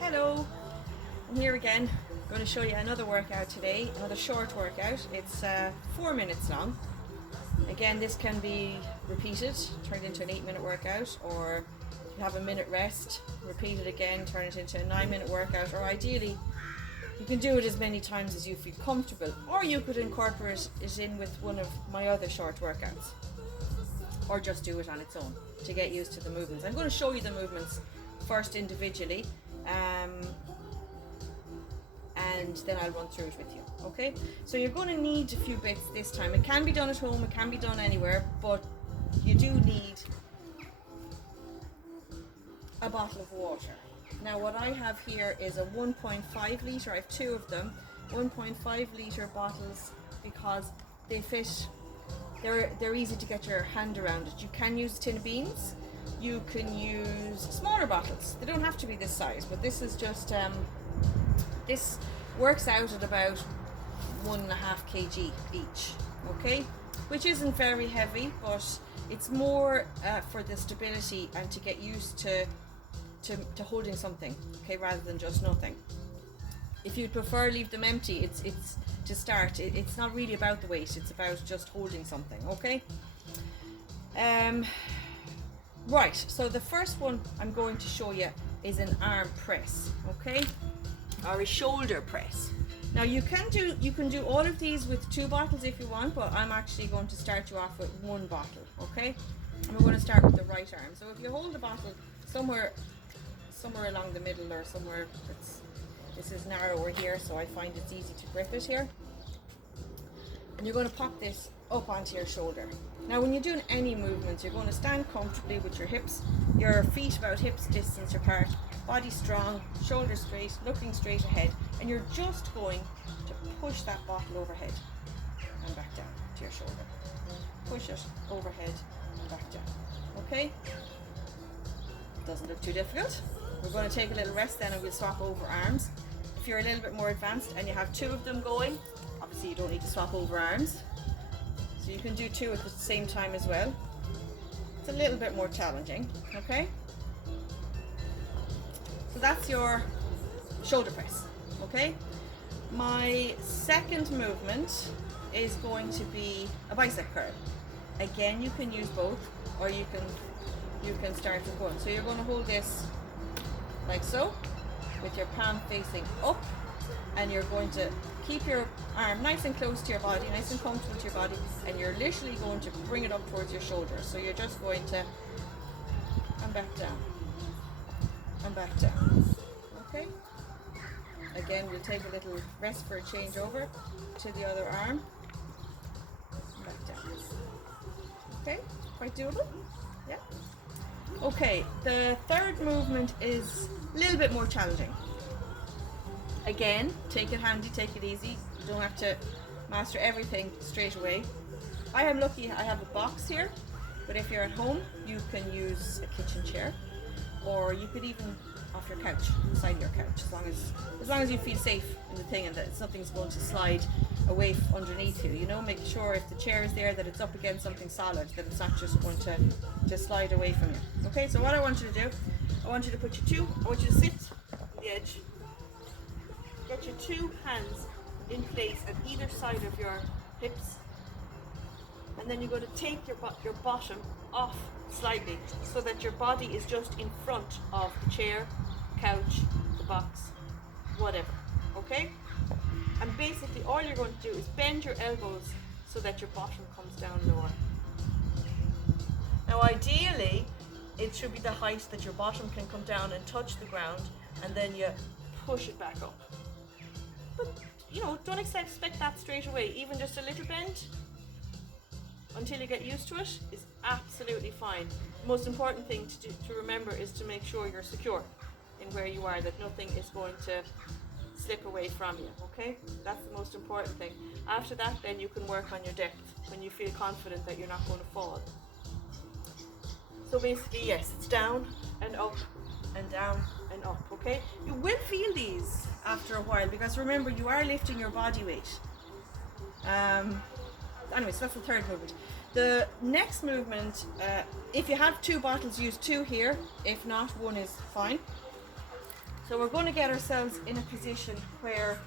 Hello, I'm here again. I'm going to show you another workout today, another short workout. It's 4 minutes long. Again, this can be repeated, turned into an 8-minute workout, or you have a minute rest, repeat it again, turn it into a 9-minute workout, or ideally you can do it as many times as you feel comfortable, or you could incorporate it in with one of my other short workouts, or just do it on its own to get used to the movements. I'm going to show you the movements first individually, and then I'll run through it with you. Okay, so you're going to need a few bits this time. It can be done at home, it can be done anywhere, but you do need a bottle of water. Now what I have here is a 1.5 litre, I have two of them, 1.5 litre bottles, because they fit, they're easy to get your hand around it. You can use a tin of beans, you can use smaller bottles, they don't have to be this size, but this is just, this works out at about 1.5 kg each, okay, which isn't very heavy, but it's more for the stability and to get used to holding something, okay, rather than just nothing. If you'd prefer leave them empty, it's to start, it's not really about the weight, it's about just holding something, okay. Right, so the first one I'm going to show you is an arm press, okay, or a shoulder press. Now you can do all of these with 2 bottles if you want, but I'm actually going to start you off with 1 bottle, okay? And we're going to start with the right arm. So if you hold the bottle somewhere along the middle, or somewhere this is narrower here, so I find it's easy to grip it here. And you're going to pop this up onto your shoulder. Now when you're doing any movements, you're going to stand comfortably with your feet about hips distance apart, body strong, shoulders straight, looking straight ahead, and you're just going to push that bottle overhead and back down to your shoulder. Push it overhead and back down, okay? Doesn't look too difficult. We're going to take a little rest then and we'll swap over arms. If you're a little bit more advanced and you have 2 of them going, obviously you don't need to swap over arms. So you can do 2 at the same time as well. It's a little bit more challenging, okay? So that's your shoulder press, okay? My second movement is going to be a bicep curl. Again, you can use both, or you can start with one. So you're going to hold this like so, with your palm facing up, and you're going to keep your arm nice and close to your body, nice and comfortable to your body, and you're literally going to bring it up towards your shoulder. So you're just going to and back down and back down, okay? Again, we'll take a little rest for a change over to the other arm, and back down, okay? Quite doable, yeah? Okay, the third movement is a little bit more challenging. Again, take it handy, take it easy. You don't have to master everything straight away. I am lucky I have a box here, but if you're at home, you can use a kitchen chair, or you could even off your couch, side your couch, as long as you feel safe in the thing and that nothing's going to slide away underneath you. You know, make sure if the chair is there that it's up against something solid, that it's not just going to slide away from you. Okay, so what I want you to do, I want you to I want you to sit on the edge. Get your 2 hands in place at either side of your hips, and then you're going to take your bottom off slightly so that your body is just in front of the chair, couch, the box, whatever, okay? And basically all you're going to do is bend your elbows so that your bottom comes down lower. Now ideally it should be the height that your bottom can come down and touch the ground, and then you push it back up. But you know, don't expect that straight away. Even just a little bend until you get used to it is absolutely fine. The most important thing to remember is to make sure you're secure in where you are, that nothing is going to slip away from you, okay? That's the most important thing. After that, then you can work on your depth when you feel confident that you're not going to fall. So basically, yes, it's down and up and down and up, okay? You will feel these after a while, because remember, you are lifting your body weight. Anyway, so that's the third movement. The next movement, if you have 2 bottles, use 2 here. If not, 1 is fine. So we're going to get ourselves in a position where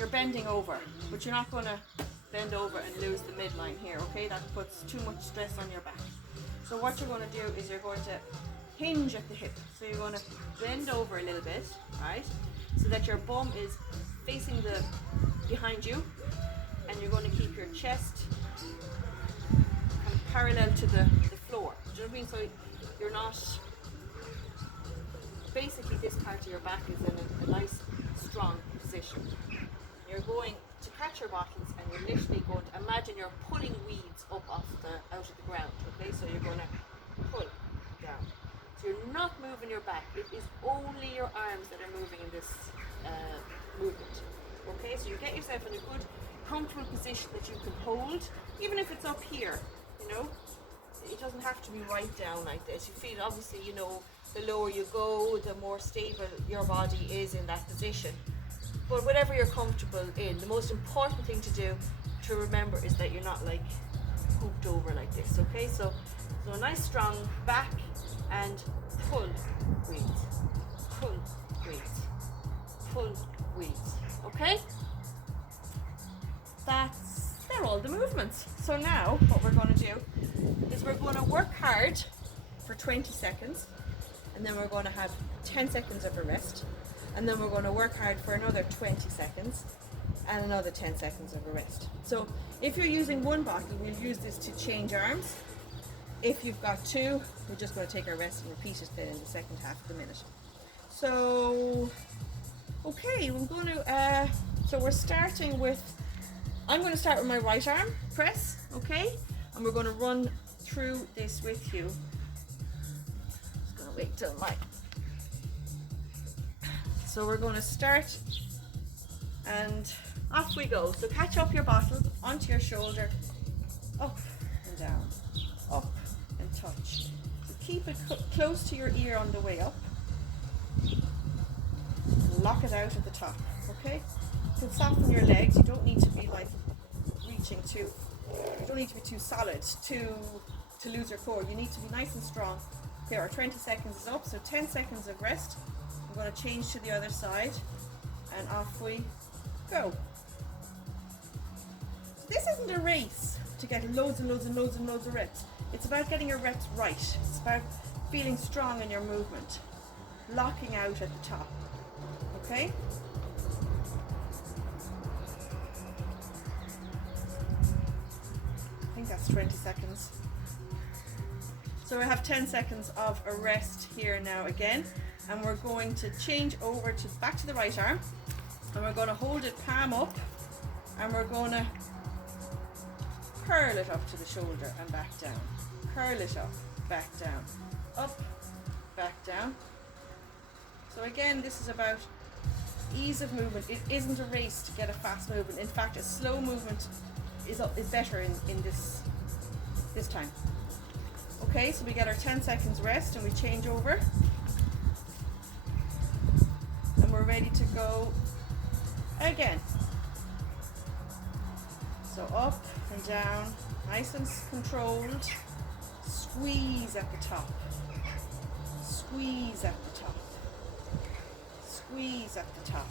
you're bending over, but you're not going to bend over and lose the midline here, okay? That puts too much stress on your back. So what you're going to do is you're going to hinge at the hip. So you're going to bend over a little bit, right? So that your bum is facing the behind you, and you're going to keep your chest kind of parallel to the floor. Do you know what I mean? So you're not, basically this part of your back is in a nice strong position. You're going to catch your bottles, and you're literally going to imagine you're pulling weeds up out of the ground, okay? So you're going to pull down. So you're not moving your back. It is only your arms that are moving in this movement, okay? So you get yourself in a good, comfortable position that you can hold, even if it's up here, you know? It doesn't have to be right down like this. You feel, obviously, you know, the lower you go, the more stable your body is in that position. But whatever you're comfortable in, the most important thing to remember is that you're not like hooped over like this, okay? So a nice strong back, and pull, breathe, pull, breathe, pull, breathe, okay? They're all the movements. So now what we're going to do is we're going to work hard for 20 seconds, and then we're going to have 10 seconds of a rest, and then we're going to work hard for another 20 seconds and another 10 seconds of a rest. So if you're using one bottle, we'll use this to change arms. If you've got two, we're just going to take our rest and repeat it then in the second half of the minute. So, okay, we're going to, so we're starting with, I'm going to start with my right arm press, okay? And we're going to run through this with you. Just going to wait till my, so we're going to start, and off we go. So catch up your bottle onto your shoulder, up and down, up and touch. So keep it close to your ear on the way up. Lock it out at the top, okay? You can soften your legs. You don't need to be like reaching too, you don't need to be too solid to lose your core. You need to be nice and strong. Okay, our 20 seconds is up, so 10 seconds of rest. I'm going to change to the other side, and off we go. So this isn't a race to get loads and loads and loads and loads of reps. It's about getting your reps right. It's about feeling strong in your movement, locking out at the top, okay? I think that's 20 seconds. So I have 10 seconds of a rest here now again, and we're going to change over to back to the right arm, and we're going to hold it palm up, and we're going to curl it up to the shoulder and back down. Curl it up, back down, up, back down. So again, this is about ease of movement. It isn't a race to get a fast movement. In fact, a slow movement is better in this time. Okay, so we get our 10 seconds rest, and we change over, and we're ready to go again. So up and down, nice and controlled. Squeeze at the top, squeeze at the top, squeeze at the top.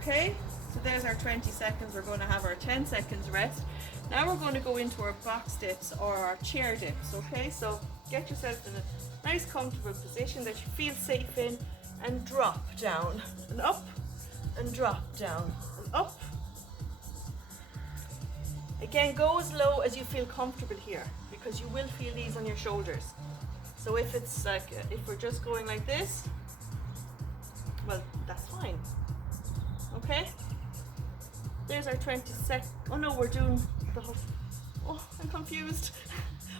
Okay, so there's our 20 seconds. We're going to have our 10 seconds rest. Now we're going to go into our box dips or our chair dips, okay? So get yourself in a nice comfortable position that you feel safe in, and drop down and up and drop down and up. Again, go as low as you feel comfortable here, because you will feel these on your shoulders. So if it's like, if we're just going like this, well, that's fine. Okay? There's our 20 seconds. Oh no, we're doing the whole, oh, I'm confused.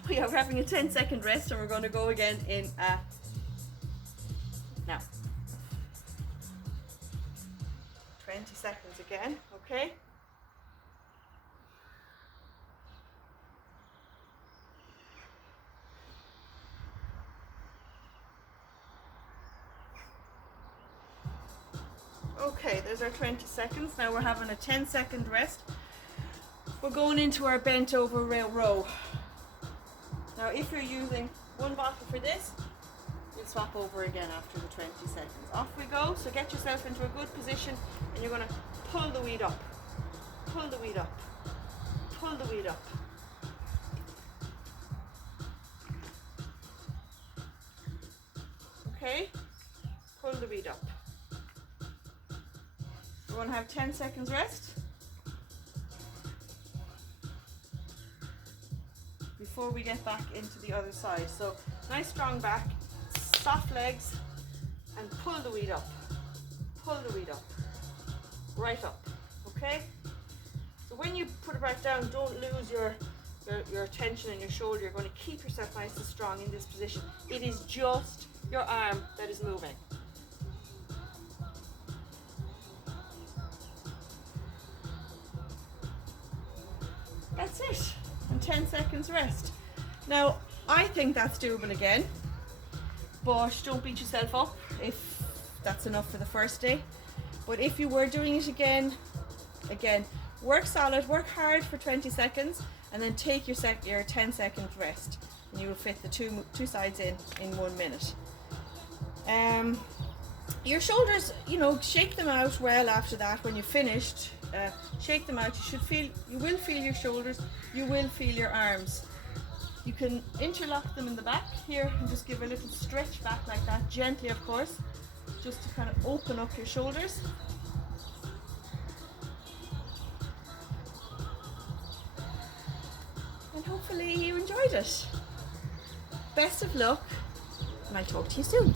Oh yeah, we're having a 10-second rest, and we're going to go again in now. 20 seconds again, okay? Okay, there's our 20 seconds. Now we're having a 10-second rest. We're going into our bent over rail row. if you're using one bottle for this, you'll swap over again after the 20 seconds. Off we go. So get yourself into a good position and you're going to pull the weed up. Pull the weed up. Pull the weed up. Okay? Pull the weed up. We're going to have 10 seconds rest before we get back into the other side. So nice strong back, soft legs, and pull the weed up. Pull the weed up. Right up. Okay? So when you put it back down, don't lose your tension in your shoulder. You're going to keep yourself nice and strong in this position. It is just your arm that is moving. That's it. And 10 seconds rest. Now, I think that's doable again, but don't beat yourself up if that's enough for the first day. But if you were doing it again, work solid, work hard for 20 seconds, and then take your 10-second rest, and you will fit the two sides in 1 minute. Your shoulders, shake them out well after that. When you've finished, shake them out. You will feel your shoulders, you will feel your arms. You can interlock them in the back here and just give a little stretch back like that, gently of course, just to kind of open up your shoulders. And hopefully you enjoyed it. Best of luck, and I'll talk to you soon.